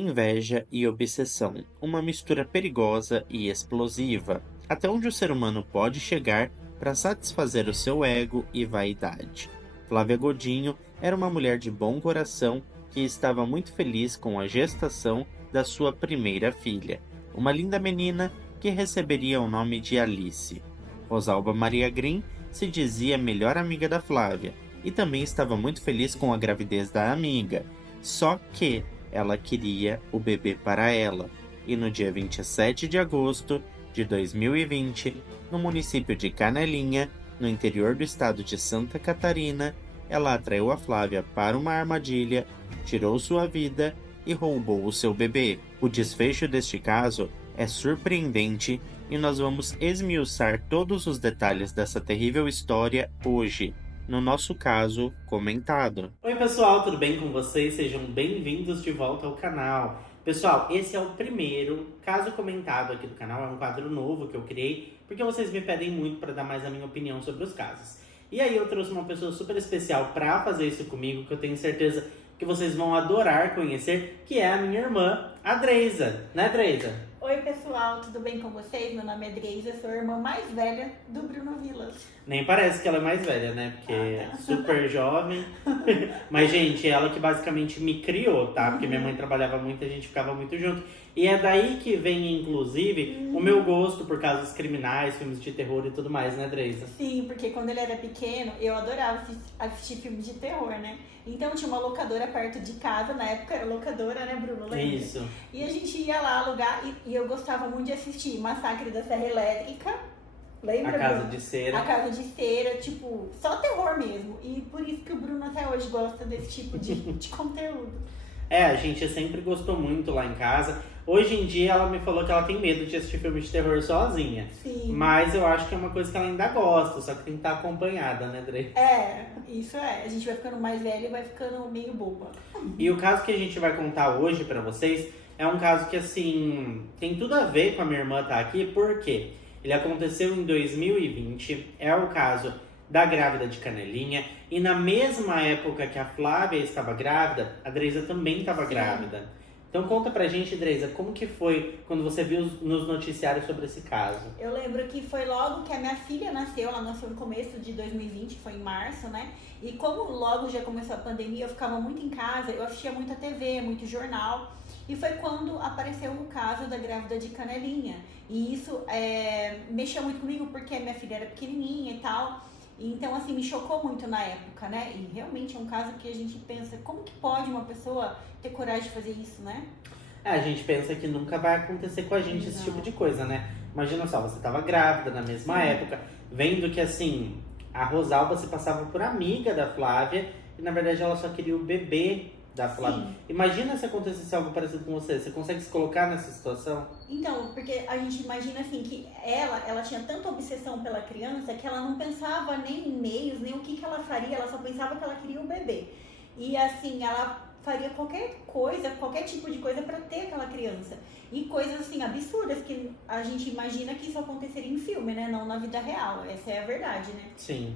Inveja e obsessão, uma mistura perigosa e explosiva, até onde o ser humano pode chegar para satisfazer o seu ego e vaidade. Flávia Godinho era uma mulher de bom coração que estava muito feliz com a gestação da sua primeira filha, uma linda menina que receberia o nome de Alice. Rosalba Maria Green se dizia melhor amiga da Flávia e também estava muito feliz com a gravidez da amiga, só que ela queria o bebê para ela, e no dia 27 de agosto de 2020, no município de Canelinha, no interior do estado de Santa Catarina, ela atraiu a Flávia para uma armadilha, tirou sua vida e roubou o seu bebê. O desfecho deste caso é surpreendente e nós vamos esmiuçar todos os detalhes dessa terrível história hoje, no nosso caso comentado. Oi pessoal, tudo bem com vocês? Sejam bem-vindos de volta ao canal. Pessoal, esse é o primeiro caso comentado aqui do canal, é um quadro novo que eu criei, porque vocês me pedem muito para dar mais a minha opinião sobre os casos. E aí eu trouxe uma pessoa super especial para fazer isso comigo, que eu tenho certeza que vocês vão adorar conhecer, que é a minha irmã, a Dreisa. Né, Dreisa? Oi pessoal, tudo bem com vocês? Meu nome é Dreisa, sou a irmã mais velha do Bruno Vilas. Nem parece que ela é mais velha, né? Porque é super jovem. Mas, gente, ela que basicamente me criou, tá? Porque minha mãe trabalhava muito e a gente ficava muito junto. E é daí que vem, inclusive, o meu gosto por casos criminais, filmes de terror e tudo mais, né, Dreisa? Sim, porque quando ele era pequeno, eu adorava assistir filmes de terror, né? Então tinha uma locadora perto de casa, na época era locadora, né, Bruno? Lembra? Isso. E a gente ia lá alugar e eu gostava muito de assistir Massacre da Serra Elétrica. Lembra? A Casa Bruno? de Cera. A Casa de Cera, tipo, só terror mesmo. E por isso que o Bruno até hoje gosta desse tipo de conteúdo. É, a gente sempre gostou muito lá em casa. Hoje em dia ela me falou que ela tem medo de assistir filme de terror sozinha. Sim. Mas eu acho que é uma coisa que ela ainda gosta, só que tem que estar acompanhada, né, Dre? É, isso é. A gente vai ficando mais velha e vai ficando meio boba. E o caso que a gente vai contar hoje pra vocês é um caso que, assim, tem tudo a ver com a minha irmã tá aqui, porque ele aconteceu em 2020, é o caso da grávida de Canelinha, e na mesma época que a Flávia estava grávida, a Dreisa também estava grávida. Então conta pra gente, Dreisa, como que foi quando você viu nos noticiários sobre esse caso? Eu lembro que foi logo que a minha filha nasceu, ela nasceu no começo de 2020, foi em março, né? E como logo já começou a pandemia, eu ficava muito em casa, eu assistia muita TV, muito jornal. E foi quando apareceu o caso da grávida de Canelinha. E isso mexeu muito comigo porque minha filha era pequenininha e tal. Então, assim, me chocou muito na época, né? E realmente é um caso que a gente pensa, como que pode uma pessoa ter coragem de fazer isso, né? É, a gente pensa que nunca vai acontecer com a gente esse tipo de coisa, né? Imagina só, você tava grávida na mesma época, vendo que, assim, a Rosalba se passava por amiga da Flávia e, na verdade, ela só queria o bebê da Flávia. Sim. Imagina se acontecesse algo parecido com você. Você consegue se colocar nessa situação? Então, porque a gente imagina assim que ela tinha tanta obsessão pela criança que ela não pensava nem em meios, nem o que ela faria, ela só pensava que ela queria o bebê. E assim, ela faria qualquer coisa, qualquer tipo de coisa para ter aquela criança. E coisas assim absurdas que a gente imagina que isso aconteceria em filme, né? Não na vida real. Essa é a verdade, né? Sim.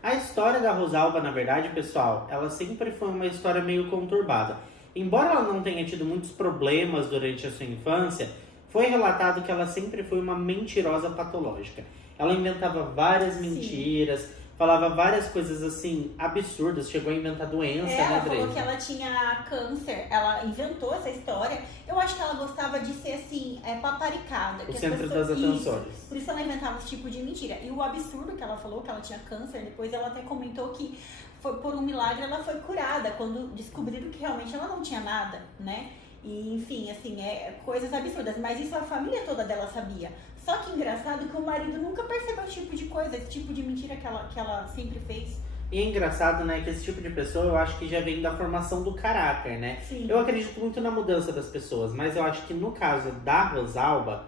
A história da Rosalba, na verdade, pessoal, ela sempre foi uma história meio conturbada. Embora ela não tenha tido muitos problemas durante a sua infância, foi relatado que ela sempre foi uma mentirosa patológica. Ela inventava várias mentiras, falava várias coisas assim absurdas, chegou a inventar doença, né, Ela Dreisa? falou que ela tinha câncer, ela inventou essa história. Eu acho que ela gostava de ser assim, paparicada. O que centro das atenções. Por isso ela inventava esse tipo de mentira. E o absurdo que ela falou, que ela tinha câncer, depois ela até comentou que por um milagre ela foi curada, quando descobriram que realmente ela não tinha nada, né? E, enfim, assim, coisas absurdas. Mas isso a família toda dela sabia. Só que engraçado que o marido nunca percebeu esse tipo de coisa, esse tipo de mentira que ela sempre fez. E é engraçado, né, que esse tipo de pessoa eu acho que já vem da formação do caráter, né? Sim. Eu acredito muito na mudança das pessoas, mas eu acho que no caso da Rosalba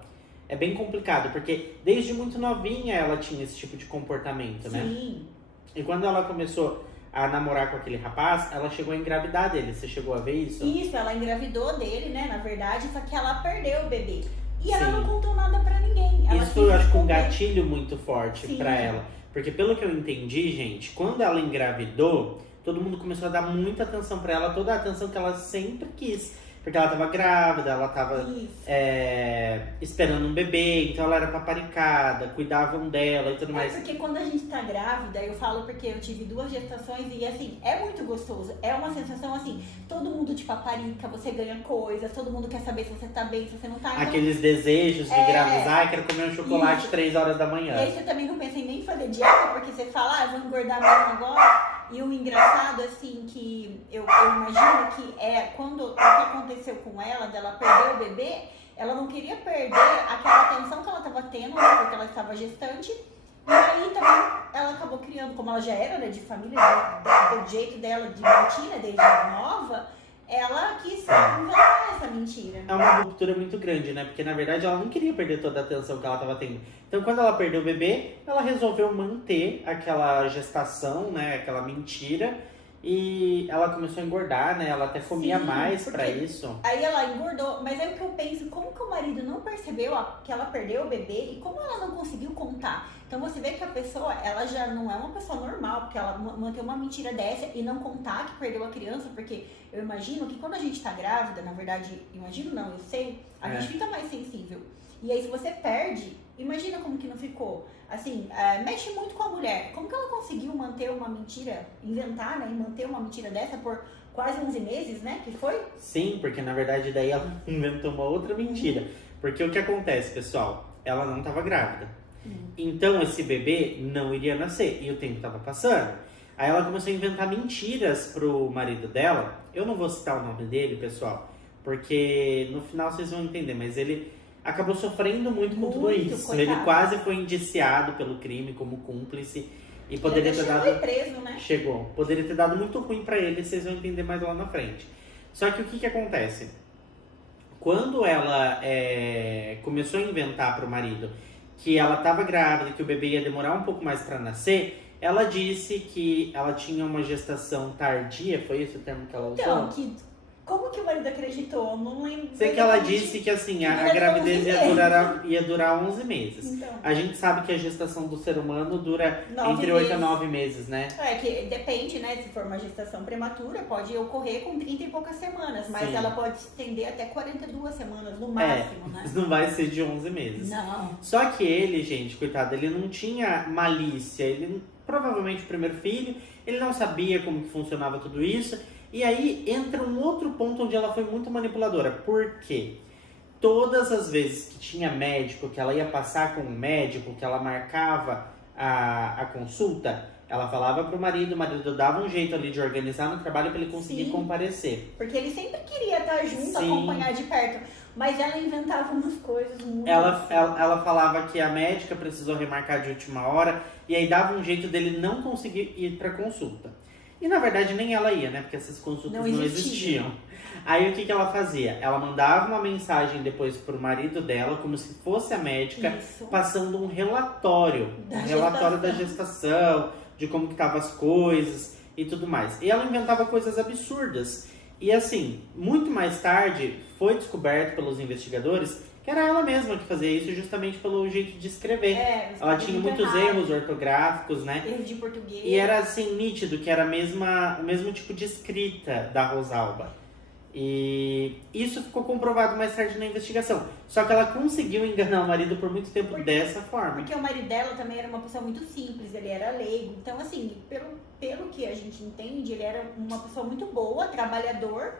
é bem complicado, porque desde muito novinha ela tinha esse tipo de comportamento, né? Sim. E quando ela começou a namorar com aquele rapaz, ela chegou a engravidar dele. Você chegou a ver isso? Isso, ela engravidou dele, né, na verdade, só que ela perdeu o bebê. E ela Sim. não contou nada pra ninguém. Ela Isso eu acho que um esconder. gatilho muito forte Sim. pra ela. Porque pelo que eu entendi, gente, quando ela engravidou, todo mundo começou a dar muita atenção pra ela, toda a atenção que ela sempre quis. Porque ela tava grávida, ela tava Isso. esperando um bebê, então ela era paparicada, cuidavam dela e tudo mais. Porque quando a gente tá grávida, eu falo porque eu tive 2 gestações e assim, é muito gostoso. É uma sensação assim, todo mundo te paparica, você ganha coisas, todo mundo quer saber se você tá bem, se você não tá. Então, aqueles desejos de gravidez, quero comer um chocolate 3 horas da manhã. E aí você também não pensa em nem fazer dieta, porque você fala, eu vou engordar mesmo agora. E o engraçado, assim, que eu imagino que quando o que aconteceu com ela, dela perder o bebê, ela não queria perder aquela atenção que ela estava tendo, né, porque ela estava gestante. E aí também ela acabou criando, como ela já era, né, de família, do jeito dela, de mentira, desde nova, ela quis inventar essa mentira. É uma ruptura muito grande, né? Porque na verdade ela não queria perder toda a atenção que ela estava tendo. Então quando ela perdeu o bebê, ela resolveu manter aquela gestação, né? Aquela mentira. E ela começou a engordar, né? Ela até comia mais pra isso. Aí ela engordou, mas aí o que eu penso, como que o marido não percebeu que ela perdeu o bebê e como ela não conseguiu contar? Então você vê que a pessoa, ela já não é uma pessoa normal, porque ela manter uma mentira dessa e não contar que perdeu a criança, porque eu imagino que quando a gente tá grávida, na verdade, imagino não, eu sei, a gente fica mais sensível. E aí se você perde, imagina como que não ficou. Assim, mexe muito com a mulher. Como que ela conseguiu manter uma mentira, inventar, né, e manter uma mentira dessa por quase 11 meses, né, que foi? Sim, porque na verdade daí ela inventou uma outra mentira. Porque o que acontece, pessoal? Ela não estava grávida. Então esse bebê não iria nascer e o tempo estava passando. Aí ela começou a inventar mentiras pro marido dela. Eu não vou citar o nome dele, pessoal, porque no final vocês vão entender, mas ele acabou sofrendo muito com tudo isso. Coitado. Ele quase foi indiciado pelo crime como cúmplice e poderia ter dado preso, né? Chegou. Poderia ter dado muito ruim pra ele, vocês vão entender mais lá na frente. Só que o que acontece? Quando ela começou a inventar pro marido que ela estava grávida, que o bebê ia demorar um pouco mais para nascer, ela disse que ela tinha uma gestação tardia, foi esse o termo que ela usou? Então, como que o marido acreditou? Não lembro. Sei que ela disse que assim, a gravidez ia durar 11 meses. Então. A gente sabe que a gestação do ser humano dura 9 entre 8 a 9 meses, né? Que depende, né? Se for uma gestação prematura, pode ocorrer com 30 e poucas semanas, mas Sim. ela pode se estender até 42 semanas no máximo, né? Não vai ser de 11 meses. Não. Só que ele, gente, coitado, ele não tinha malícia. Ele, provavelmente o primeiro filho, ele não sabia como que funcionava tudo isso. E aí entra um outro ponto onde ela foi muito manipuladora. Por quê? Todas as vezes que tinha médico, que ela ia passar com um médico, que ela marcava a consulta, ela falava pro marido, o marido dava um jeito ali de organizar no trabalho para ele conseguir comparecer. Porque ele sempre queria estar junto, Sim. acompanhar de perto. Mas ela inventava umas coisas muito... Ela falava que a médica precisou remarcar de última hora, e aí dava um jeito dele não conseguir ir pra consulta. E na verdade nem ela ia, né? Porque essas consultas não existiam. Aí o que ela fazia? Ela mandava uma mensagem depois pro marido dela, como se fosse a médica, passando um relatório. Da gestação, de como que estavam as coisas e tudo mais. E ela inventava coisas absurdas. E assim, muito mais tarde foi descoberto pelos investigadores que era ela mesma que fazia isso justamente pelo jeito de escrever. Ela tinha muitos erros ortográficos, né? Erros de português. E era assim, nítido que era o mesmo tipo de escrita da Rosalba. E isso ficou comprovado mais tarde na investigação. Só que ela conseguiu enganar o marido por muito tempo dessa forma. Porque o marido dela também era uma pessoa muito simples, ele era leigo. Então, assim, pelo que a gente entende, ele era uma pessoa muito boa, trabalhador,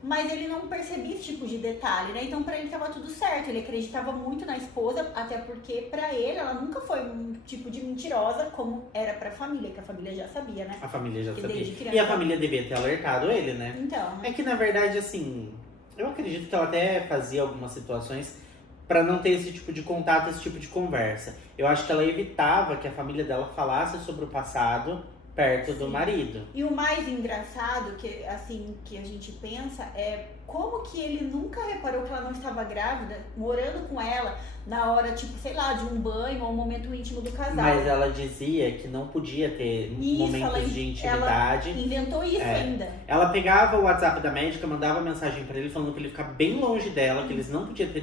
mas ele não percebia esse tipo de detalhe, né? Então pra ele tava tudo certo, ele acreditava muito na esposa, até porque pra ele ela nunca foi um tipo de mentirosa como era pra família, que a família já sabia, né? A família já sabia. Criança... E a família devia ter alertado ele, né? Então, É que na verdade, assim, eu acredito que ela até fazia algumas situações pra não ter esse tipo de contato, esse tipo de conversa. Eu acho que ela evitava que a família dela falasse sobre o passado perto do marido. E o mais engraçado que a gente pensa é como que ele nunca reparou que ela não estava grávida, morando com ela na hora, tipo, sei lá, de um banho ou um momento íntimo do casal. Mas ela dizia que não podia ter momentos de intimidade. Ela inventou isso ainda. Ela pegava o WhatsApp da médica, mandava mensagem pra ele falando que ele ficava bem longe dela, que eles não podiam ter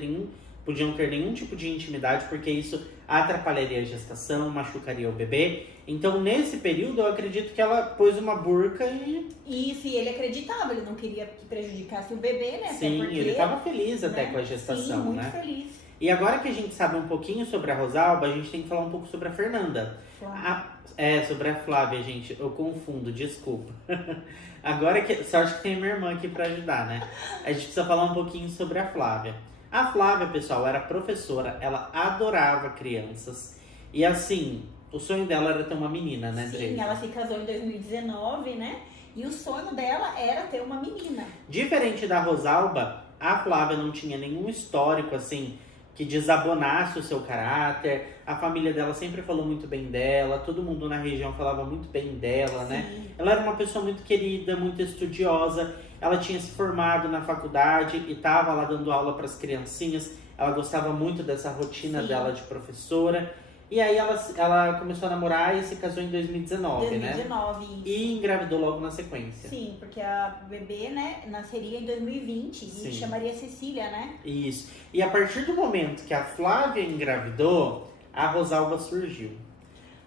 podiam ter nenhum tipo de intimidade, porque isso atrapalharia a gestação, machucaria o bebê. Então, nesse período, eu acredito que ela pôs uma burca e... Isso, e ele acreditava, ele não queria que prejudicasse o bebê, né? Sim, porque, ele estava feliz até né? com a gestação, Sim, muito né? feliz. E agora que a gente sabe um pouquinho sobre a Rosalba, a gente tem que falar um pouco sobre a Fernanda. Sobre a Flávia, gente. Eu confundo, desculpa. Agora que... Sorte que tem minha irmã aqui pra ajudar, né? A gente precisa falar um pouquinho sobre a Flávia. A Flávia, pessoal, era professora. Ela adorava crianças. E assim, o sonho dela era ter uma menina, né, Dre? Sim, ela se casou em 2019, né? E o sonho dela era ter uma menina. Diferente da Rosalba, a Flávia não tinha nenhum histórico, assim, que desabonasse o seu caráter. A família dela sempre falou muito bem dela, todo mundo na região falava muito bem dela, né? Sim. Ela era uma pessoa muito querida, muito estudiosa. Ela tinha se formado na faculdade e estava lá dando aula para as criancinhas. Ela gostava muito dessa rotina Sim. dela de professora. E aí ela começou a namorar e se casou em 2019, né? 2019, isso. E engravidou logo na sequência. Sim, porque a bebê, né, nasceria em 2020 Sim. e chamaria Cecília, né? Isso. E a partir do momento que a Flávia engravidou, a Rosalba surgiu.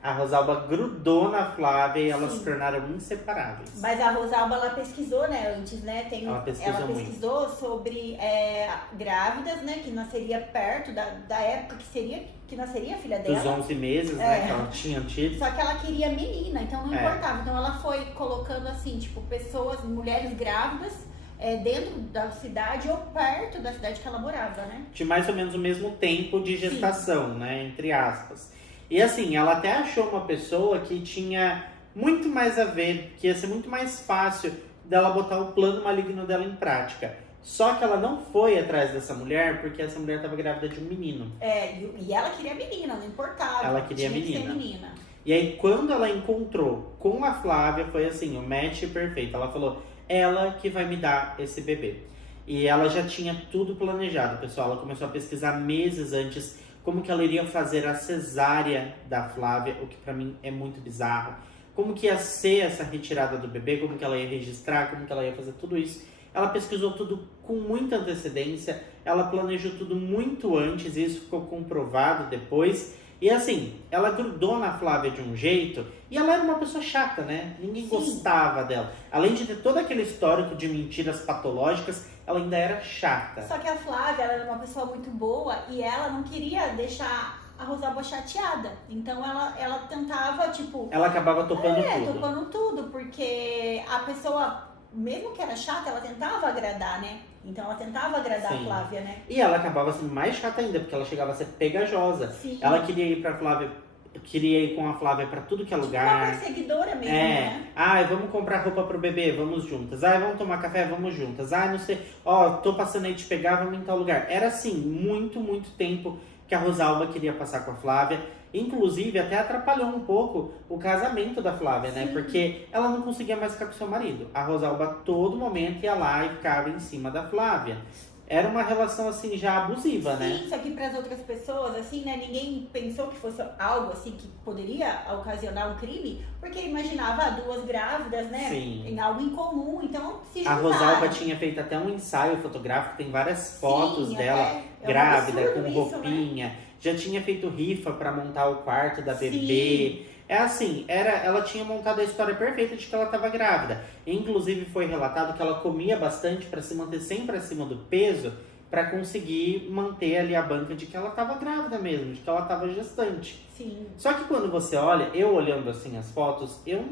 A Rosalba grudou na Flávia e elas Sim. se tornaram inseparáveis. Mas a Rosalba, ela pesquisou, né, antes, né? Ela pesquisou pesquisou sobre grávidas, né, que nasceria perto da época que nasceria a filha dela. Dos 11 meses, né, que ela tinha tido. Só que ela queria menina, então não É. importava. Então ela foi colocando assim, tipo, mulheres grávidas dentro da cidade ou perto da cidade que ela morava, né? De mais ou menos o mesmo tempo de gestação, né, entre aspas. E assim, ela até achou uma pessoa que tinha muito mais a ver, que ia ser muito mais fácil dela botar o plano maligno dela em prática. Só que ela não foi atrás dessa mulher, porque essa mulher estava grávida de um menino. E ela queria menina, não importava. Ela queria tinha menina. que ser menina. E aí, quando ela encontrou com a Flávia, foi assim, o match perfeito. Ela falou, ela que vai me dar esse bebê. E ela já tinha tudo planejado, pessoal. Ela começou a pesquisar meses antes como que ela iria fazer a cesárea da Flávia, o que pra mim é muito bizarro. Como que ia ser essa retirada do bebê, como que ela ia registrar, como que ela ia fazer tudo isso. Ela pesquisou tudo com muita antecedência, ela planejou tudo muito antes, e isso ficou comprovado depois. E assim, ela grudou na Flávia de um jeito, e ela era uma pessoa chata, né? Ninguém Sim. gostava dela. Além de ter todo aquele histórico de mentiras patológicas, ela ainda era chata. Só que a Flávia, ela era uma pessoa muito boa e ela não queria deixar a Rosalba chateada. Então ela tentava, tipo... Ela acabava topando tudo. topando tudo, porque a pessoa, mesmo que era chata, ela tentava agradar, né? Então ela tentava agradar Sim. a Flávia, né? E ela acabava sendo mais chata ainda, porque ela chegava a ser pegajosa. Sim. Ela queria ir pra Flávia, queria ir com a Flávia pra tudo que é Uma lugar. perseguidora mesmo, né? Ai, vamos comprar roupa pro bebê, vamos juntas. Ai, vamos tomar café, vamos juntas. Ai, não sei, ó, tô passando aí te pegar, vamos em tal lugar. Era assim, muito, muito tempo que a Rosalba queria passar com a Flávia. Inclusive, até atrapalhou um pouco o casamento da Flávia, né? Sim. Porque ela não conseguia mais ficar com seu marido. A Rosalba, a todo momento, ia lá e ficava em cima da Flávia. Era uma relação, assim, já abusiva, né? Sim, só que para as outras pessoas, assim, né, ninguém pensou que fosse algo, assim, que poderia ocasionar um crime, porque imaginava duas grávidas, né, Sim. em algo em comum, então se A juntaram. Rosalba tinha feito até um ensaio fotográfico, tem várias fotos Sim, dela é um grávida, absurdo com isso, roupinha. Já tinha feito rifa pra montar o quarto da Sim. bebê. É assim, ela tinha montado a história perfeita de que ela estava grávida. Inclusive foi relatado que ela comia bastante para se manter sempre acima do peso, para conseguir manter ali a banca de que ela estava grávida mesmo, de que ela estava gestante. Sim. Só que quando você olha, eu olhando assim as fotos, eu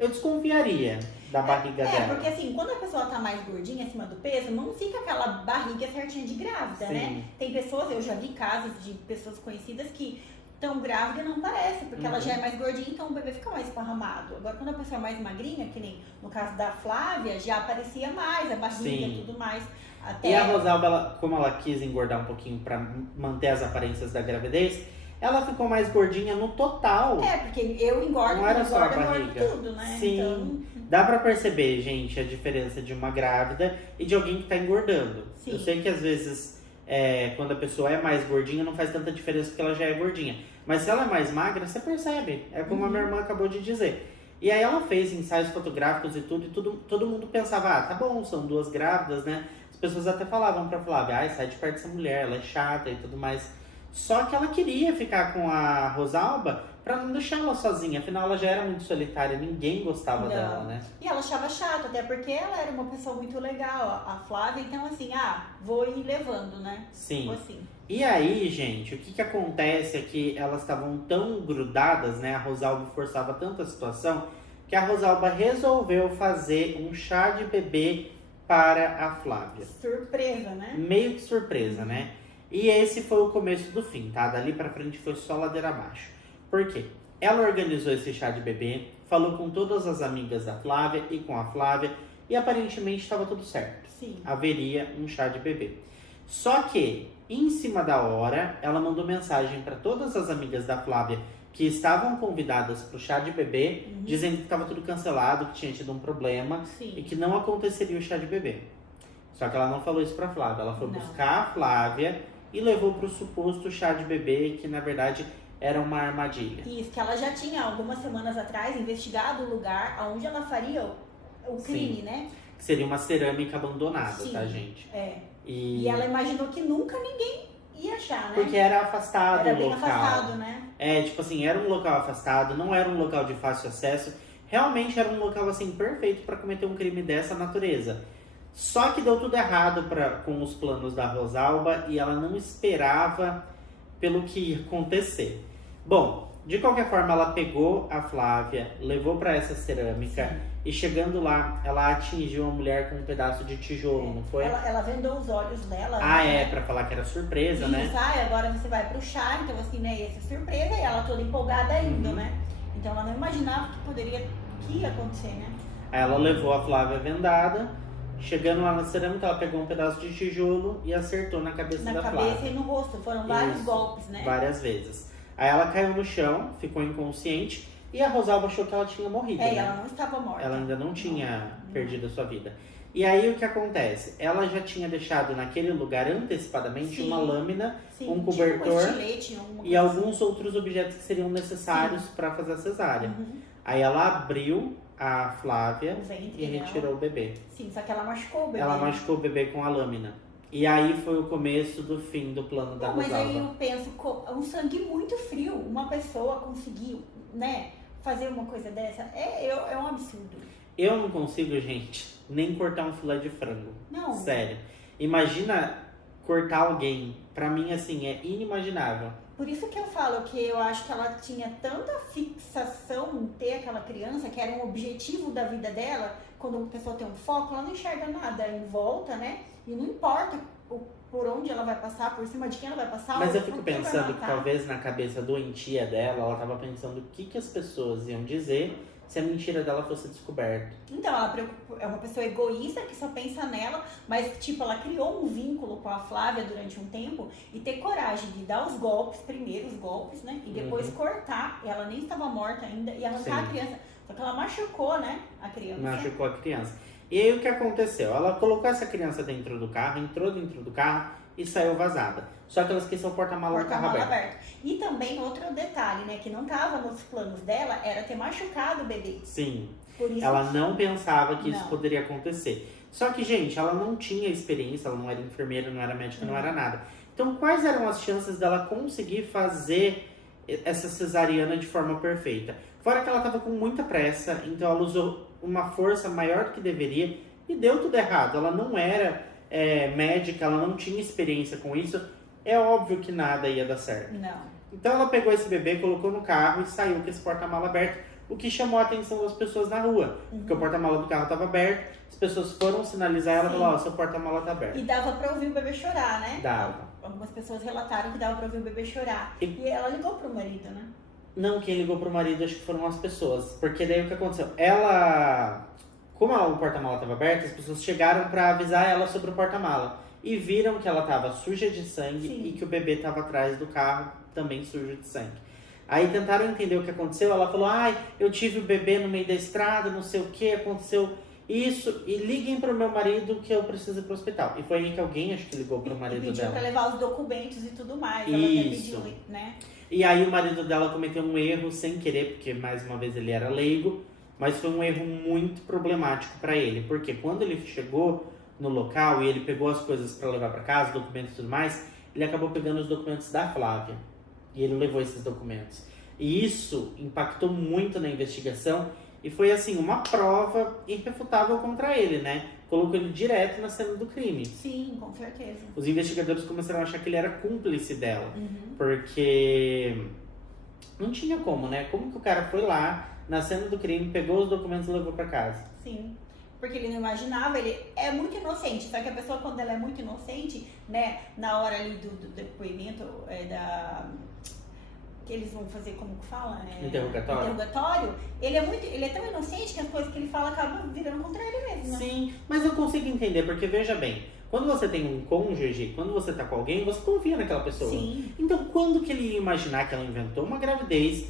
desconfiaria da barriga dela. Porque assim, quando a pessoa tá mais gordinha, acima do peso, não fica aquela barriga certinha de grávida, Sim. né? Tem pessoas, eu já vi casos de pessoas conhecidas que estão grávidas e não parece, porque ela já é mais gordinha, então o bebê fica mais esparramado. Agora, quando a pessoa é mais magrinha, que nem no caso da Flávia, já aparecia mais a barriga e tudo mais. Até... E a Rosalba, como ela quis engordar um pouquinho para manter as aparências da gravidez, ela ficou mais gordinha no total. Porque eu engordo, não era só a engordo barriga. tudo, né? Sim. Então... Dá pra perceber, gente, a diferença de uma grávida e de alguém que tá engordando. Sim. Eu sei que às vezes, quando a pessoa é mais gordinha, não faz tanta diferença porque ela já é gordinha. Mas se ela é mais magra, você percebe. É como a minha irmã acabou de dizer. E aí ela fez ensaios fotográficos e tudo todo mundo pensava, tá bom, são duas grávidas, né? As pessoas até falavam pra Flávia, ai, sai de perto dessa mulher, ela é chata e tudo mais. Só que ela queria ficar com a Rosalba pra não deixar ela sozinha. Afinal, ela já era muito solitária, ninguém gostava dela, né? E ela achava chato, até porque ela era uma pessoa muito legal, a Flávia. Então, assim, vou ir levando, né? Sim. Tipo assim. E aí, gente, o que acontece é que elas estavam tão grudadas, né? A Rosalba forçava tanto a situação que a Rosalba resolveu fazer um chá de bebê para a Flávia. Surpresa, né? Meio que surpresa, né? E esse foi o começo do fim, tá? Dali pra frente foi só ladeira abaixo. Por quê? Ela organizou esse chá de bebê, falou com todas as amigas da Flávia e com a Flávia, e aparentemente estava tudo certo. Sim. Haveria um chá de bebê. Só que, em cima da hora, ela mandou mensagem para todas as amigas da Flávia que estavam convidadas para o chá de bebê, dizendo que estava tudo cancelado, que tinha tido um problema e que não aconteceria o chá de bebê. Só que ela não falou isso para Flávia, ela foi buscar a Flávia e levou para o suposto chá de bebê, que na verdade era uma armadilha. Isso, que ela já tinha algumas semanas atrás investigado o lugar onde ela faria o crime, né? Que seria uma cerâmica abandonada, Sim, tá, gente? E ela imaginou que nunca ninguém ia achar, né? Porque era afastado era o bem local. afastado, né? Tipo assim, era um local afastado, não era um local de fácil acesso. Realmente era um local, assim, perfeito para cometer um crime dessa natureza. Só que deu tudo errado com os planos da Rosalba e ela não esperava pelo que ia acontecer. Bom, de qualquer forma, ela pegou a Flávia, levou para essa cerâmica e chegando lá, ela atingiu a mulher com um pedaço de tijolo, não foi? Ela vendou os olhos dela. Pra falar que era surpresa, né? Isso, agora você vai pro chá, então assim, né, essa surpresa, e ela toda empolgada indo, né? Então ela não imaginava que ia acontecer, né? Aí ela levou a Flávia vendada, chegando lá na cerâmica, ela pegou um pedaço de tijolo e acertou na cabeça da Flávia. Na cabeça e no rosto, foram vários golpes, né? Várias vezes. Aí ela caiu no chão, ficou inconsciente, e a Rosalba achou que ela tinha morrido, né? Ela não estava morta. Ela ainda não tinha perdido a sua vida. E aí o que acontece? Ela já tinha deixado naquele lugar antecipadamente uma lâmina, um cobertor e alguns outros objetos que seriam necessários para fazer a cesárea. Aí ela abriu a Flávia e retirou o bebê. Sim, só que ela machucou o bebê. Ela machucou o bebê com a lâmina. E aí foi o começo do fim do plano da Rosalba. Mas aí eu penso, um sangue muito frio, uma pessoa conseguir, né, fazer uma coisa dessa, é um absurdo. Eu não consigo, gente, nem cortar um filé de frango. Não. Sério. Imagina cortar alguém. Pra mim, assim, é inimaginável. Por isso que eu falo que eu acho que ela tinha tanta fixação em ter aquela criança, que era um objetivo da vida dela. Quando uma pessoa tem um foco, ela não enxerga nada em volta, né? E não importa por onde ela vai passar, por cima de quem ela vai passar. Mas eu fico pensando que talvez na cabeça doentia dela, ela tava pensando o que as pessoas iam dizer se a mentira dela fosse descoberta. Então, ela é uma pessoa egoísta que só pensa nela, mas, tipo, ela criou um vínculo com a Flávia durante um tempo e ter coragem de dar os golpes, primeiro os golpes, né? E depois cortar, ela nem estava morta ainda, e arrancar a criança. Só que ela machucou, né, a criança. Machucou a criança. E aí o que aconteceu? Ela colocou essa criança dentro do carro, entrou dentro do carro e saiu vazada. Só que ela esqueceu o porta-mala do carro aberto. E também outro detalhe, né, que não estava nos planos dela, era ter machucado o bebê. Sim. Por isso ela não pensava que isso poderia acontecer. Só que, gente, ela não tinha experiência, ela não era enfermeira, não era médica, não era nada. Então, quais eram as chances dela conseguir fazer essa cesariana de forma perfeita? Fora que ela estava com muita pressa, então ela usou uma força maior do que deveria e deu tudo errado. Ela não era médica, ela não tinha experiência com isso. É óbvio que nada ia dar certo. Não. Então ela pegou esse bebê, colocou no carro e saiu com esse porta-mala aberto, o que chamou a atenção das pessoas na rua. Porque o porta-mala do carro estava aberto, as pessoas foram sinalizar e ela falou, ó, seu porta-mala tá aberto. E dava pra ouvir o bebê chorar, né? Dava. Algumas pessoas relataram que dava pra ouvir o bebê chorar. E ela ligou pro marido, né? Não, quem ligou pro marido acho que foram as pessoas. Porque daí o que aconteceu? Como o porta-mala estava aberto, as pessoas chegaram pra avisar ela sobre o porta-mala. E viram que ela estava suja de sangue e que o bebê estava atrás do carro, também sujo de sangue. Aí tentaram entender o que aconteceu, ela falou, eu tive o bebê no meio da estrada, não sei o que, aconteceu isso, e liguem pro meu marido que eu preciso ir pro hospital. E foi aí que alguém, acho que ligou pro marido dela. E pediu pra levar os documentos e tudo mais, isso. Ela até pediu, né? E aí o marido dela cometeu um erro sem querer, porque mais uma vez ele era leigo, mas foi um erro muito problemático para ele, porque quando ele chegou, no local e ele pegou as coisas para levar para casa, documentos e tudo mais, ele acabou pegando os documentos da Flávia. E ele levou esses documentos. E isso impactou muito na investigação e foi, assim, uma prova irrefutável contra ele, né? Colocou ele direto na cena do crime. Sim, com certeza. Os investigadores começaram a achar que ele era cúmplice dela. Uhum. Porque não tinha como, né? Como que o cara foi lá na cena do crime, pegou os documentos e levou para casa? Sim. Porque ele não imaginava, ele é muito inocente. Só que a pessoa, quando ela é muito inocente, né, na hora ali do depoimento, que eles vão fazer, como que fala? Interrogatório. Ele é tão inocente que as coisas que ele fala acabam virando contra ele mesmo, né? Sim, mas eu consigo entender, porque veja bem, quando você tem um cônjuge, quando você tá com alguém, você confia naquela pessoa. Sim. Então, quando que ele ia imaginar que ela inventou uma gravidez,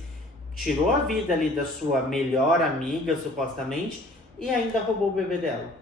tirou a vida ali da sua melhor amiga, supostamente, e ainda roubou o bebê dela?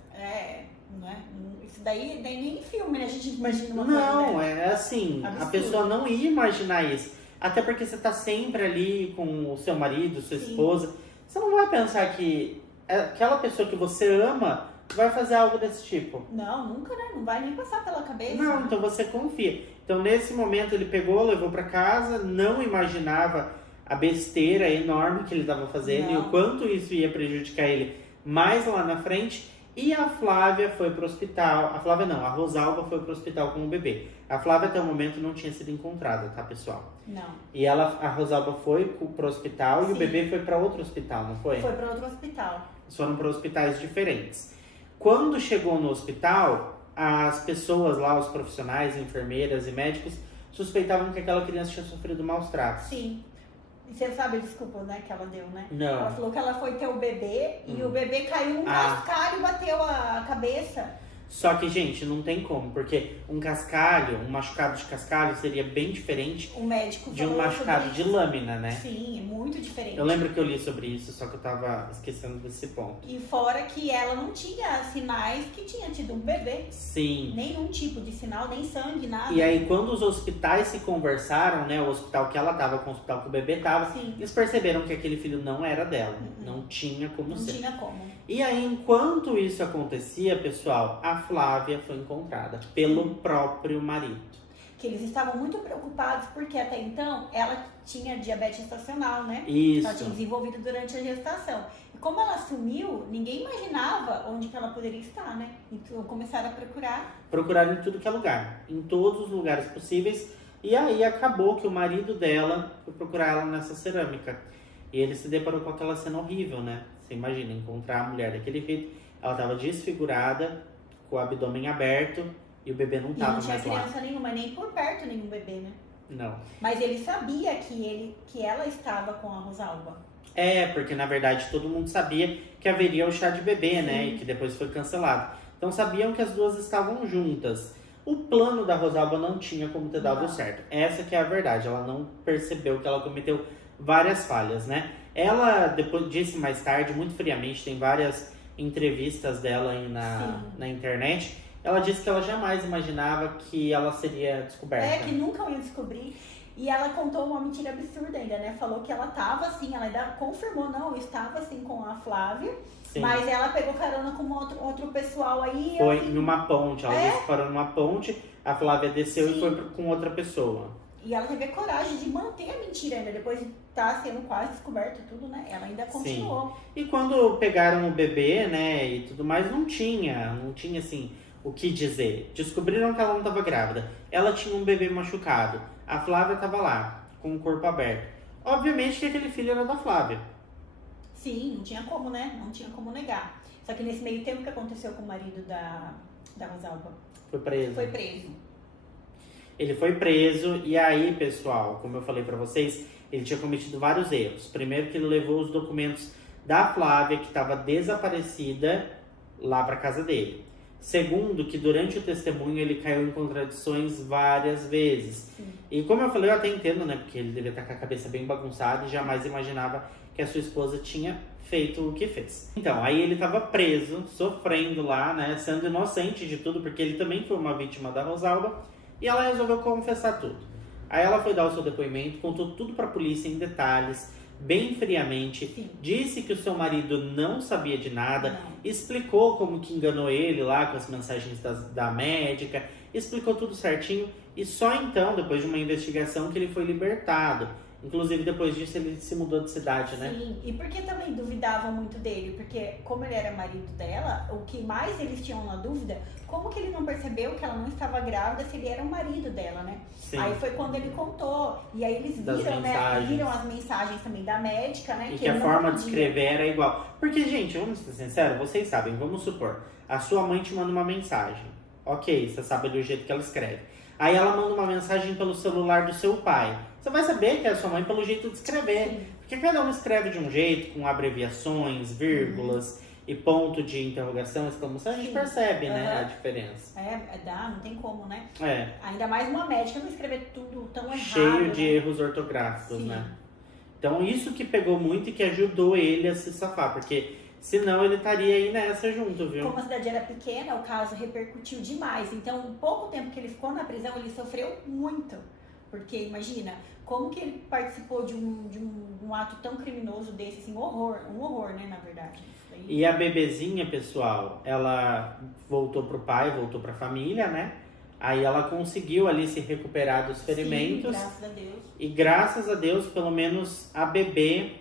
Não é? Isso daí nem em filme, né? A gente imagina uma Não, coisa, né? é assim, Absurdo. a pessoa não ia imaginar isso. Até porque você tá sempre ali com o seu marido, sua esposa. Você não vai pensar que aquela pessoa que você ama vai fazer algo desse tipo. Não, nunca, né? Não vai nem passar pela cabeça. Não, então você confia. Então, nesse momento, ele pegou, levou pra casa, não imaginava a besteira enorme que ele estava fazendo e o quanto isso ia prejudicar ele mais lá na frente. E a Flávia foi pro hospital. A Flávia não, a Rosalba foi pro hospital com o bebê. A Flávia até o momento não tinha sido encontrada, tá, pessoal? Não. E a Rosalba foi pro hospital e Sim. o bebê foi para outro hospital, não foi? Foi para outro hospital. Eles foram para hospitais diferentes. Quando chegou no hospital, as pessoas lá, os profissionais, enfermeiras e médicos, suspeitavam que aquela criança tinha sofrido maus tratos. Sim. E você sabe a desculpa, né, que ela deu, né? Não. Ela falou que ela foi ter o bebê e o bebê caiu num cascalho e bateu a cabeça. Só que, gente, não tem como, porque um cascalho, um machucado de cascalho seria bem diferente O médico de um falou machucado sobre de isso. lâmina, né? Sim, é muito diferente. Eu lembro que eu li sobre isso, só que eu tava esquecendo desse ponto. E fora que ela não tinha sinais que tinha tido um bebê. Sim. Nenhum tipo de sinal, nem sangue, nada. E aí, quando os hospitais se conversaram, né? O hospital que ela tava com o hospital que o bebê tava, Sim. eles perceberam que aquele filho não era dela. Não tinha como Não ser. tinha como. E aí, enquanto isso acontecia, pessoal, a Flávia foi encontrada pelo próprio marido. Que eles estavam muito preocupados porque até então ela tinha diabetes gestacional, né? Isso. Ela tinha desenvolvido durante a gestação. E como ela sumiu, ninguém imaginava onde que ela poderia estar, né? Então começaram a procurar. Procuraram em tudo que é lugar, em todos os lugares possíveis. E aí acabou que o marido dela foi procurar ela nessa cerâmica. E ele se deparou com aquela cena horrível, né? Você imagina, encontrar a mulher daquele jeito. Ela estava desfigurada, com o abdômen aberto e o bebê não estava mais lá. E não tinha criança nenhuma, nem por perto nenhum bebê, né? Não. Mas ele sabia que ela estava com a Rosalba. Porque na verdade todo mundo sabia que haveria o chá de bebê, né? E que depois foi cancelado. Então sabiam que as duas estavam juntas. O plano da Rosalba não tinha como ter dado certo. Essa que é a verdade. Ela não percebeu que ela cometeu várias falhas, né? Ela depois disse mais tarde, muito friamente, tem várias entrevistas dela aí na internet. Ela disse que ela jamais imaginava que ela seria descoberta. Que nunca ia descobrir. E ela contou uma mentira absurda ainda, né? Falou que ela estava assim, ela ainda confirmou, não, eu estava assim com a Flávia. Sim. Mas ela pegou carona com outro pessoal aí. Foi assim, em uma ponte, ela parou numa ponte, a Flávia desceu e foi com outra pessoa. E ela teve a coragem de manter a mentira ainda, depois de estar sendo quase descoberto tudo, né? Ela ainda continuou. Sim. E quando pegaram o bebê, né, e tudo mais, não tinha assim, o que dizer. Descobriram que ela não estava grávida. Ela tinha um bebê machucado. A Flávia estava lá, com o corpo aberto. Obviamente que aquele filho era da Flávia. Sim, não tinha como, né? Não tinha como negar. Só que nesse meio tempo, o que aconteceu com o marido da Rosalba? Foi preso. Foi preso. Ele foi preso e aí, pessoal, como eu falei pra vocês, ele tinha cometido vários erros. Primeiro que ele levou os documentos da Flávia, que estava desaparecida, lá pra casa dele. Segundo, que durante o testemunho ele caiu em contradições várias vezes. Sim. E como eu falei, eu até entendo, né? Porque ele devia estar com a cabeça bem bagunçada e jamais imaginava que a sua esposa tinha feito o que fez. Então, aí ele estava preso, sofrendo lá, né? Sendo inocente de tudo, porque ele também foi uma vítima da Rosalba. E ela resolveu confessar tudo. Aí ela foi dar o seu depoimento, contou tudo pra polícia em detalhes, bem friamente, Sim. disse que o seu marido não sabia de nada, Não. explicou como que enganou ele lá com as mensagens da médica, explicou tudo certinho e só então, depois de uma investigação, que ele foi libertado. Inclusive, depois disso, ele se mudou de cidade, né? Sim, e por que também duvidavam muito dele? Porque como ele era marido dela, o que mais eles tinham na dúvida, como que ele não percebeu que ela não estava grávida se ele era o marido dela, né? Sim. Aí foi quando ele contou, e aí eles Das viram, né? mensagens. Viram as mensagens também da médica, né? E que a ele não forma de podia. escrever era igual. Porque, gente, vamos ser sinceros, vocês sabem, vamos supor, a sua mãe te manda uma mensagem. Ok, você sabe do jeito que ela escreve. Aí ela manda uma mensagem pelo celular do seu pai. Você vai saber que é a sua mãe pelo jeito de escrever. Sim. Porque cada um escreve de um jeito, com abreviações, vírgulas e ponto de interrogação, exclamação, a gente Sim. percebe, né, a Aham. diferença. Dá, não tem como, né? É, Ainda mais uma médica não escrever tudo tão errado. cheio de né? erros ortográficos, Sim. né? Então isso que pegou muito e que ajudou ele a se safar, porque senão ele estaria aí nessa junto, viu? Como a cidade era pequena, o caso repercutiu demais. Então, o pouco tempo que ele ficou na prisão, ele sofreu muito. Porque, imagina, como que ele participou de um ato tão criminoso desse, assim, um horror, né, na verdade. Isso aí- E a bebezinha, pessoal, ela voltou pro pai, voltou pra família, né? Aí ela conseguiu ali se recuperar dos ferimentos. Sim, graças a Deus. E graças a Deus, pelo menos a bebê,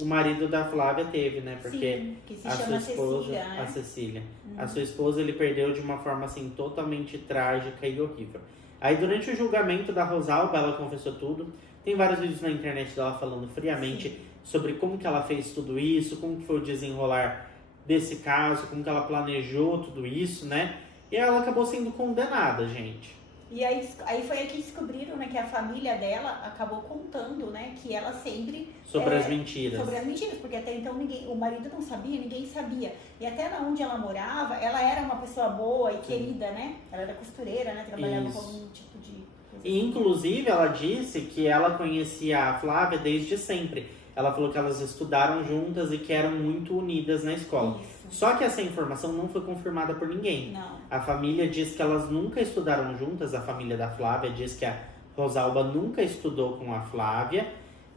o marido da Flávia teve, né? Porque Sim, que se a sua chama esposa, Cecília, né? a Cecília, a sua esposa ele perdeu de uma forma assim totalmente trágica e horrível. Aí durante o julgamento da Rosalba, ela confessou tudo. Tem vários vídeos na internet dela falando friamente Sim. sobre como que ela fez tudo isso, como que foi o desenrolar desse caso, como que ela planejou tudo isso, né? E ela acabou sendo condenada, gente. E aí foi aí que descobriram, né, que a família dela acabou contando, né, que ela sempre... Sobre as mentiras. Sobre as mentiras, porque até então o marido não sabia, ninguém sabia. E até onde ela morava, ela era uma pessoa boa e querida, né? Ela era costureira, né? Trabalhava Isso. com algum tipo de... coisa E assim. inclusive ela disse que ela conhecia a Flávia desde sempre. Ela falou que elas estudaram juntas e que eram muito unidas na escola. Isso. Só que essa informação não foi confirmada por ninguém. Não. A família diz que elas nunca estudaram juntas, a família da Flávia diz que a Rosalba nunca estudou com a Flávia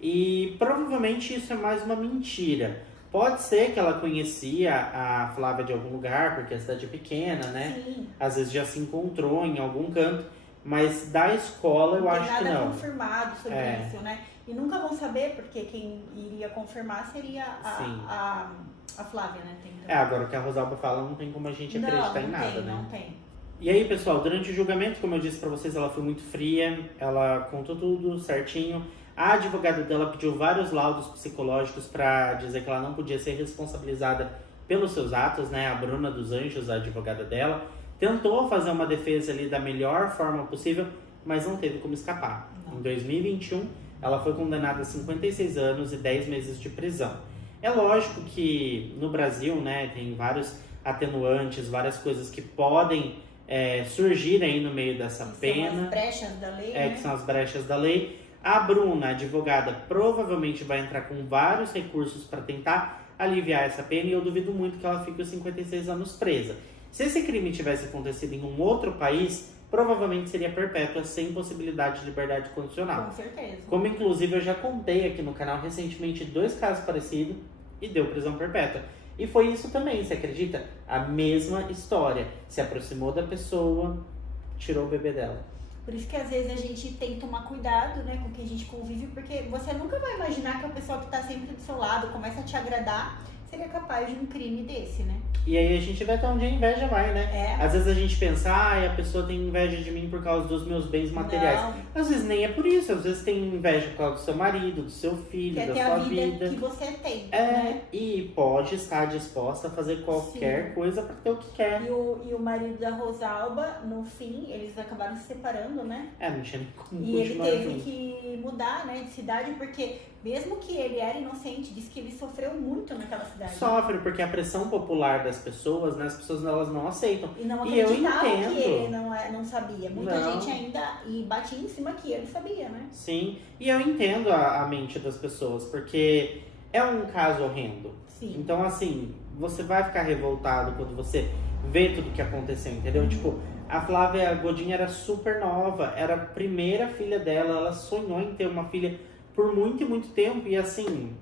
e provavelmente isso é mais uma mentira. Pode ser que ela conhecia a Flávia de algum lugar, porque a cidade é pequena, né? Sim. Às vezes já se encontrou em algum canto, mas da escola eu Não acho tem que nada não. confirmado sobre É. isso, né? E nunca vão saber, porque quem iria confirmar seria Sim. a Flávia, né? É, agora o que a Rosalba fala não tem como a gente acreditar em nada, tem, né? não tem. E aí, pessoal, durante o julgamento, como eu disse pra vocês, ela foi muito fria, ela contou tudo certinho. A advogada dela pediu vários laudos psicológicos pra dizer que ela não podia ser responsabilizada pelos seus atos, né? A Bruna dos Anjos, a advogada dela, tentou fazer uma defesa ali da melhor forma possível, mas não teve como escapar. Não. Em 2021, ela foi condenada a 56 anos e 10 meses de prisão. É lógico que no Brasil, né, tem vários atenuantes, várias coisas que podem surgir aí no meio dessa Que são pena. as brechas da lei, Que né? são as brechas da lei. A Bruna, a advogada, provavelmente vai entrar com vários recursos para tentar aliviar essa pena e eu duvido muito que ela fique os 56 anos presa. Se esse crime tivesse acontecido em um outro país, provavelmente seria perpétua, sem possibilidade de liberdade condicional. Com certeza. Como inclusive eu já contei aqui no canal recentemente 2 casos parecidos e deu prisão perpétua. E foi isso também, você acredita? A mesma história. Se aproximou da pessoa, tirou o bebê dela. Por isso que às vezes a gente tem que tomar cuidado, né, com quem a gente convive, porque você nunca vai imaginar que a pessoa que tá sempre do seu lado começa a te agradar, seria capaz de um crime desse, né? E aí a gente vê até onde a inveja vai, né? É. Às vezes a gente pensa, a pessoa tem inveja de mim por causa dos meus bens materiais. Não. Às vezes nem é por isso, às vezes tem inveja por causa do seu marido, do seu filho, Quer da ter sua a vida vida. que você tem, É, né? e pode estar disposta a fazer qualquer Sim. coisa pra ter o que quer. E o marido da Rosalba, no fim, eles acabaram se separando, né? Não tinha nem como E ele continuar teve junto. que mudar, né, de cidade, porque mesmo que ele era inocente, disse que ele sofreu muito naquela cidade. Sofre porque a pressão popular das pessoas, né, as pessoas elas não aceitam. E não E eu acreditava entendo. que ele não sabia. Muita Não. gente ainda e batia em cima que ele sabia, né? Sim, e eu entendo a mente das pessoas, porque é um caso horrendo. Sim. Então, assim, você vai ficar revoltado quando você vê tudo que aconteceu, entendeu? Tipo, a Flávia Godinho era super nova, era a primeira filha dela, ela sonhou em ter uma filha por muito e muito tempo. E assim,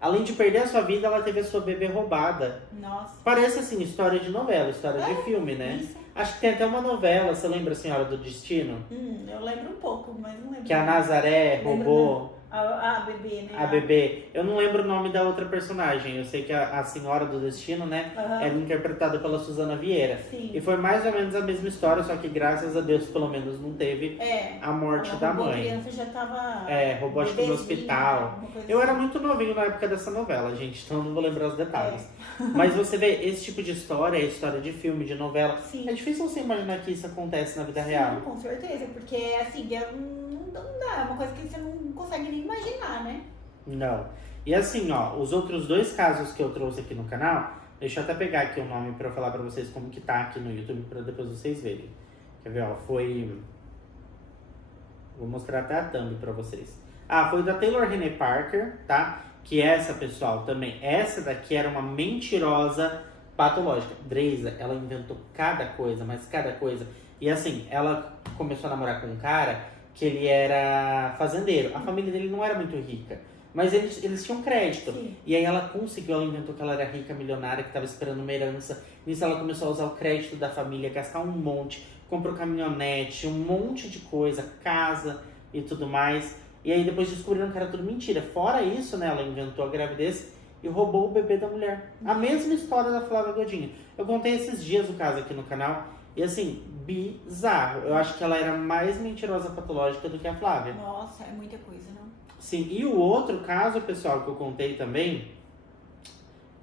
além de perder a sua vida, ela teve a sua bebê roubada. Nossa. Parece assim, história de novela, história de filme, né? Isso. Acho que tem até uma novela, você lembra A Senhora do Destino? Eu lembro um pouco, mas não lembro. Que a Nazaré roubou a bebê, né? a bebê. Eu não lembro o nome da outra personagem. Eu sei que a Senhora do Destino, né? Aham. Era interpretada pela Suzana Vieira. Sim. E foi mais ou menos a mesma história, só que graças a Deus, pelo menos, não teve a morte ela da roubou mãe. A criança já tava. Roubou acho que no bebezinha, hospital. alguma coisa Eu assim. era muito novinho na época dessa novela, gente, então eu não vou lembrar os detalhes. Mas você vê, esse tipo de história, história de filme, de novela, Sim. é difícil você imaginar que isso acontece na vida real. Sim, com certeza, porque assim, não dá, é uma coisa que você não consegue nem imaginar, né? Não. E assim, ó, os outros 2 casos que eu trouxe aqui no canal, deixa eu até pegar aqui o nome pra eu falar pra vocês como que tá aqui no YouTube, pra depois vocês verem. Quer ver, ó, foi... Vou mostrar até a thumb pra vocês. Foi da Taylor Renee Parker, tá? Que essa, pessoal, também, essa daqui era uma mentirosa patológica. Dreisa, ela inventou cada coisa, mas cada coisa. E assim, ela começou a namorar com um cara que ele era fazendeiro. A família dele não era muito rica, mas eles tinham crédito. Sim. E aí ela conseguiu, ela inventou que ela era rica, milionária, que estava esperando uma herança. Nisso ela começou a usar o crédito da família, gastar um monte, comprou caminhonete, um monte de coisa, casa e tudo mais. E aí depois descobriram que era tudo mentira. Fora isso, né, ela inventou a gravidez e roubou o bebê da mulher. A mesma história da Flávia Godinho. Eu contei esses dias o caso aqui no canal. E assim, bizarro. Eu acho que ela era mais mentirosa patológica do que a Flávia. Nossa, é muita coisa, não? Sim, e o outro caso, pessoal, que eu contei também,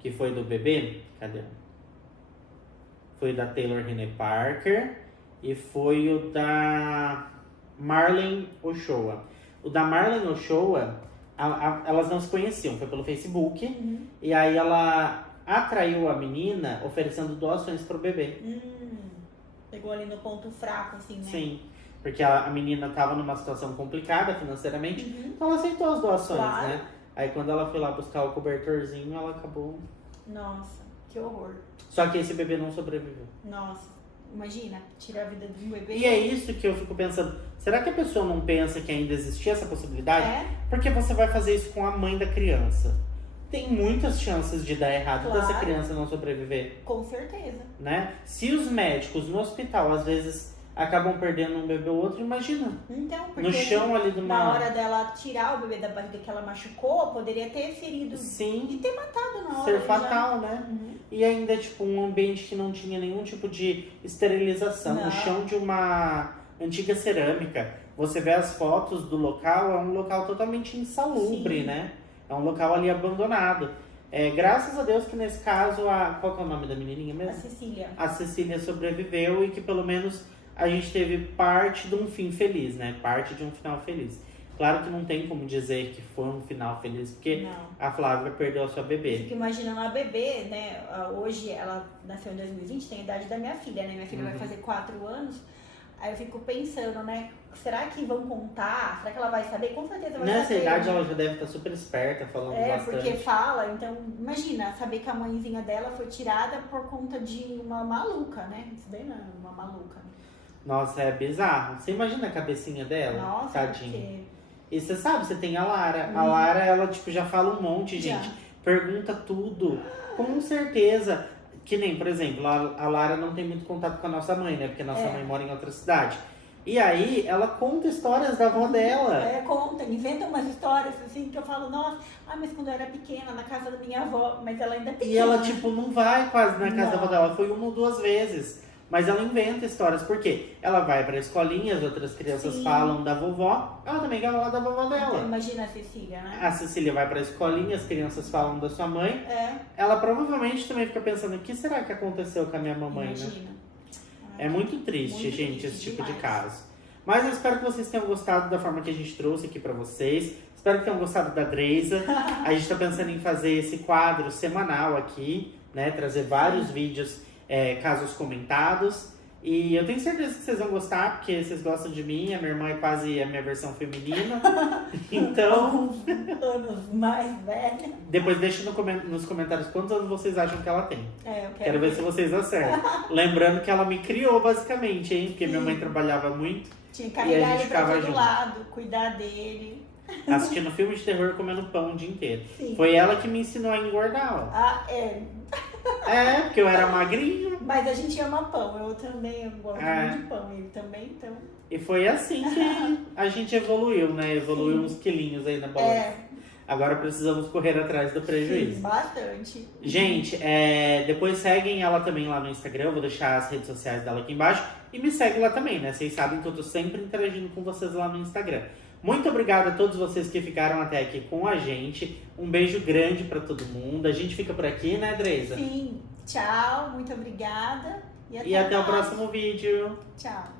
que foi do bebê, cadê? Foi da Taylor Renee Parker e foi o da Marlene Ochoa. O da Marlene Ochoa, elas não se conheciam, foi pelo Facebook, e aí ela atraiu a menina oferecendo doações pro bebê. Pegou ali no ponto fraco, assim, né? Sim, porque a menina tava numa situação complicada financeiramente, então ela aceitou as doações, Claro. né? Aí quando ela foi lá buscar o cobertorzinho, ela acabou... Nossa, que horror. Só que esse bebê não sobreviveu. Nossa, imagina, tirar a vida de um bebê. E é isso que eu fico pensando. Será que a pessoa não pensa que ainda existia essa possibilidade? É? Porque você vai fazer isso com a mãe da criança. Tem muitas chances de dar errado, Claro. dessa criança não sobreviver, Com certeza. né? Se os médicos no hospital, às vezes, acabam perdendo um bebê ou outro, imagina. Então, porque No chão ali de uma... na hora dela tirar o bebê da barriga que ela machucou, poderia ter ferido Sim, e ter matado na hora. ser já. fatal, né? E ainda, tipo, um ambiente que não tinha nenhum tipo de esterilização. Não. O chão de uma antiga cerâmica. Você vê as fotos do local, é um local totalmente insalubre, Sim. né? É um local ali abandonado. Graças a Deus que nesse caso, qual que é o nome da menininha A mesmo? Cecília. A Cecília sobreviveu e que pelo menos a gente teve parte de um fim feliz, né? Parte de um final feliz. Claro que não tem como dizer que foi um final feliz, porque Não. a Flávia perdeu a sua Eu bebê. fico imaginando a bebê, né? Hoje ela nasceu em 2020, tem a idade da minha filha, né? Minha filha vai fazer 4 anos. Aí eu fico pensando, né? Será que vão contar? Será que ela vai saber? Com certeza vai Nessa saber. idade né? ela já deve estar super esperta, falando bastante. Porque fala, então imagina, saber que a mãezinha dela foi tirada por conta de uma maluca, né? Isso daí não é uma maluca. Nossa, é bizarro. Você imagina a cabecinha dela? Nossa, Tadinha. porque... E você sabe, você tem a Lara. A Lara, ela, tipo, já fala um monte, Já. gente. Pergunta tudo. Com certeza. Que nem, por exemplo, a Lara não tem muito contato com a nossa mãe, né? Porque a nossa mãe mora em outra cidade. E aí, ela conta histórias da avó dela. Conta, inventa umas histórias assim que eu falo, nossa, mas quando eu era pequena, na casa da minha avó, mas ela ainda é pequena. E ela, tipo, não vai quase na casa da avó Não. dela. Foi 1 ou 2 vezes. Mas ela inventa histórias. Por quê? Ela vai pra escolinha, as outras crianças Sim. falam da vovó. Ela também vai lá da vovó dela. Então, imagina a Cecília, né? A Cecília vai pra escolinha, as crianças falam da sua mãe. Ela provavelmente também fica pensando, o que será que aconteceu com a minha mamãe, né? Imagina. É muito triste, Muito gente, triste esse tipo de demais. caso. Mas eu espero que vocês tenham gostado da forma que a gente trouxe aqui pra vocês. Espero que tenham gostado da Dreisa. A gente tá pensando em fazer esse quadro semanal aqui, né? Trazer vários vídeos, casos comentados. E eu tenho certeza que vocês vão gostar, porque vocês gostam de mim. A minha irmã é quase a minha versão feminina. Então, Anos mais velha. depois deixa nos comentários quantos anos vocês acham que ela tem. Eu Quero ver se vocês acertam. Lembrando que ela me criou, basicamente, hein? Porque minha mãe trabalhava muito. Tinha que E a carregar gente ele pra ficava todo junto. lado, cuidar dele. assistindo filme de terror e comendo pão o dia inteiro. Sim. Foi ela que me ensinou a engordar, ó. Ah, é. É, porque eu era magrinho. Mas a gente ama pão. Eu também gosto muito de pão. Ele também, então. E foi assim que a gente evoluiu, né? Evoluiu uns quilinhos aí na balança. Agora precisamos correr atrás do prejuízo. Sim, bastante. Gente, depois seguem ela também lá no Instagram. Eu vou deixar as redes sociais dela aqui embaixo. E me segue lá também, né? Vocês sabem que eu tô sempre interagindo com vocês lá no Instagram. Muito obrigado a todos vocês que ficaram até aqui com a gente. Um beijo grande pra todo mundo. A gente fica por aqui, né, Dresa? Sim. Tchau. Muito obrigada. E até o próximo vídeo. Tchau.